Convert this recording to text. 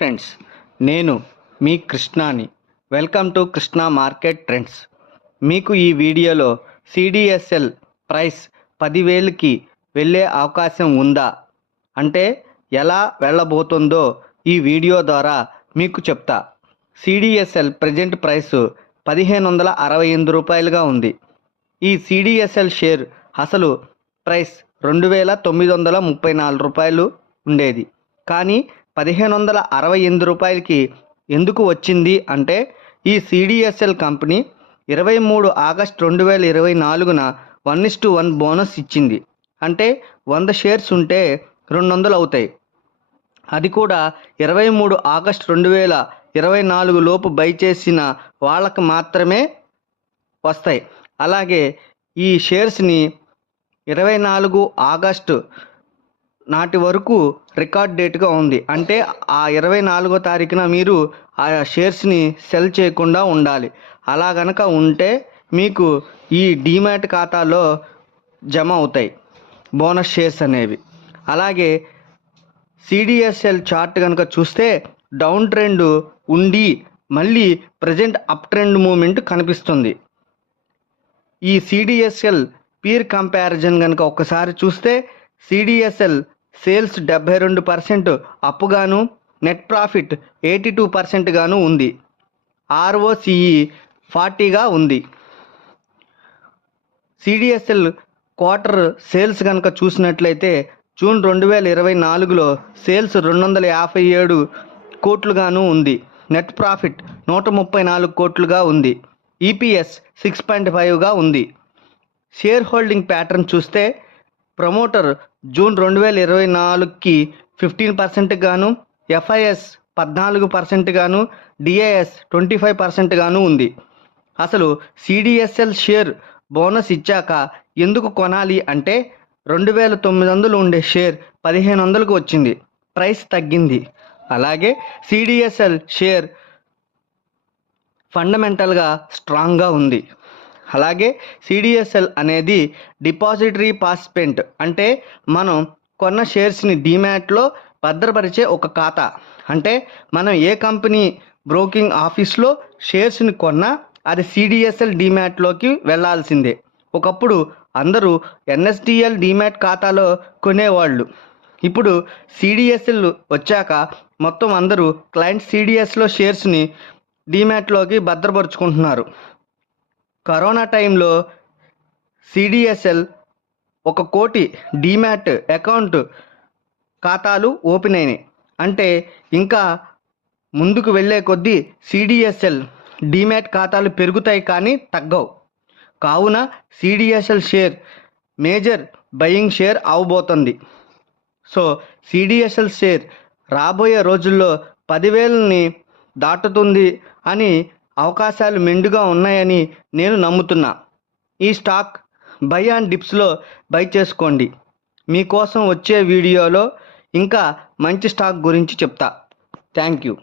Friends, నేను మీ కృష్ణాని. Welcome to Krishna market trends. మీకు ఈ వీడియోలో సిడిఎస్ఎల్ ప్రైస్ 10,000కి వెళ్ళే అవకాశం ఉందా అంటే ఎలా వెళ్ళబోతుందో ఈ వీడియో ద్వారా మీకు చెప్తా. సిడిఎస్ఎల్ ప్రజెంట్ ప్రైస్ 1,568 రూపాయలుగా ఉంది. ఈ సిడిఎస్ఎల్ షేర్ అసలు ప్రైస్ 2,934 రూపాయలు ఉండేది. కానీ 1,568 రూపాయలకి ఎందుకు వచ్చింది అంటే ఈ సిడిఎస్ఎల్ కంపెనీ 23 ఆగస్టు 2024న 1:1 బోనస్ ఇచ్చింది. అంటే 100 షేర్స్ ఉంటే 200 అవుతాయి. అది కూడా 23 ఆగస్టు 2024 లోపు బై చేసిన వాళ్ళకి మాత్రమే వస్తాయి. అలాగే ఈ షేర్స్ని 24 ఆగస్టు నాటి వరకు రికార్డ్ డేట్గా ఉంది. అంటే ఆ 24వ తారీఖున మీరు ఆ షేర్స్ని సెల్ చేయకుండా ఉండాలి. అలా గనక ఉంటే మీకు ఈ డీమ్యాట్ ఖాతాలో జమ అవుతాయి బోనస్ షేర్స్ అనేవి. అలాగే సిడిఎస్ఎల్ చార్ట్ కనుక చూస్తే డౌన్ ట్రెండ్ ఉండి మళ్ళీ ప్రజెంట్ అప్ ట్రెండ్ మూమెంట్ కనిపిస్తుంది. ఈ సిడిఎస్ఎల్ పీర్ కంపారిజన్ కనుక ఒక్కసారి చూస్తే సిడిఎస్ఎల్ సేల్స్ 72% అప్పుగాను, నెట్ ప్రాఫిట్ 82% గాను ఉంది. ఆర్ఓసిఈ 40గా ఉంది. సిడిఎస్ఎల్ క్వార్టర్ సేల్స్ కనుక చూసినట్లయితే జూన్ 2024లో సేల్స్ 257 కోట్లుగాను ఉంది. నెట్ ప్రాఫిట్ 134 కోట్లుగా ఉంది. ఈపీఎస్ 6.5గా ఉంది. షేర్ హోల్డింగ్ ప్యాటర్న్ చూస్తే ప్రమోటర్ జూన్ 2024కి 15% గాను, ఎఫ్ఐఎస్ 14% గాను, డిఐఎస్ 25% గాను ఉంది. అసలు సిడిఎస్ఎల్ షేర్ బోనస్ ఇచ్చాక ఎందుకు కొనాలి అంటే 2,900 ఉండే షేర్ 1,500కు వచ్చింది. ప్రైస్ తగ్గింది. అలాగే సిడిఎస్ఎల్ షేర్ ఫండమెంటల్గా స్ట్రాంగ్గా ఉంది. అలాగే సిడిఎస్ఎల్ అనేది డిపాజిటరీ పార్టిసిపెంట్ అంటే మనం కొన్న షేర్స్ని డీమ్యాట్లో భద్రపరిచే ఒక ఖాతా. అంటే మనం ఏ కంపెనీ బ్రోకింగ్ ఆఫీస్లో షేర్స్ని కొన్నా అది సిడిఎస్ఎల్ డీమ్యాట్లోకి వెళ్ళాల్సిందే. ఒకప్పుడు అందరూ ఎన్ఎస్డిఎల్ డీమ్యాట్ ఖాతాలో కొనేవాళ్ళు. ఇప్పుడు సిడిఎస్ఎల్ వచ్చాక మొత్తం అందరూ క్లయింట్ సిడిఎస్లో షేర్స్ని డీమ్యాట్లోకి భద్రపరుచుకుంటున్నారు. కరోనా టైంలో సిడిఎస్ఎల్ 1 కోటి డీమ్యాట్ అకౌంట్ ఖాతాలు ఓపెన్ అయినాయి. అంటే ఇంకా ముందుకు వెళ్ళే కొద్దీ సిడిఎస్ఎల్ డీమ్యాట్ ఖాతాలు పెరుగుతాయి కానీ తగ్గవు. కావున CDSL share major buying share అవబోతుంది. సో సిడిఎస్ఎల్ షేర్ రాబోయే రోజుల్లో 10,000ని దాటుతుంది అని అవకాశాలు మెండుగా ఉన్నాయని నేను నమ్ముతున్నా. ఈ స్టాక్ బై అండ్ డిప్స్లో బై చేసుకోండి. మీకోసం వచ్చే వీడియోలో ఇంకా మంచి స్టాక్ గురించి చెప్తా. Thank you.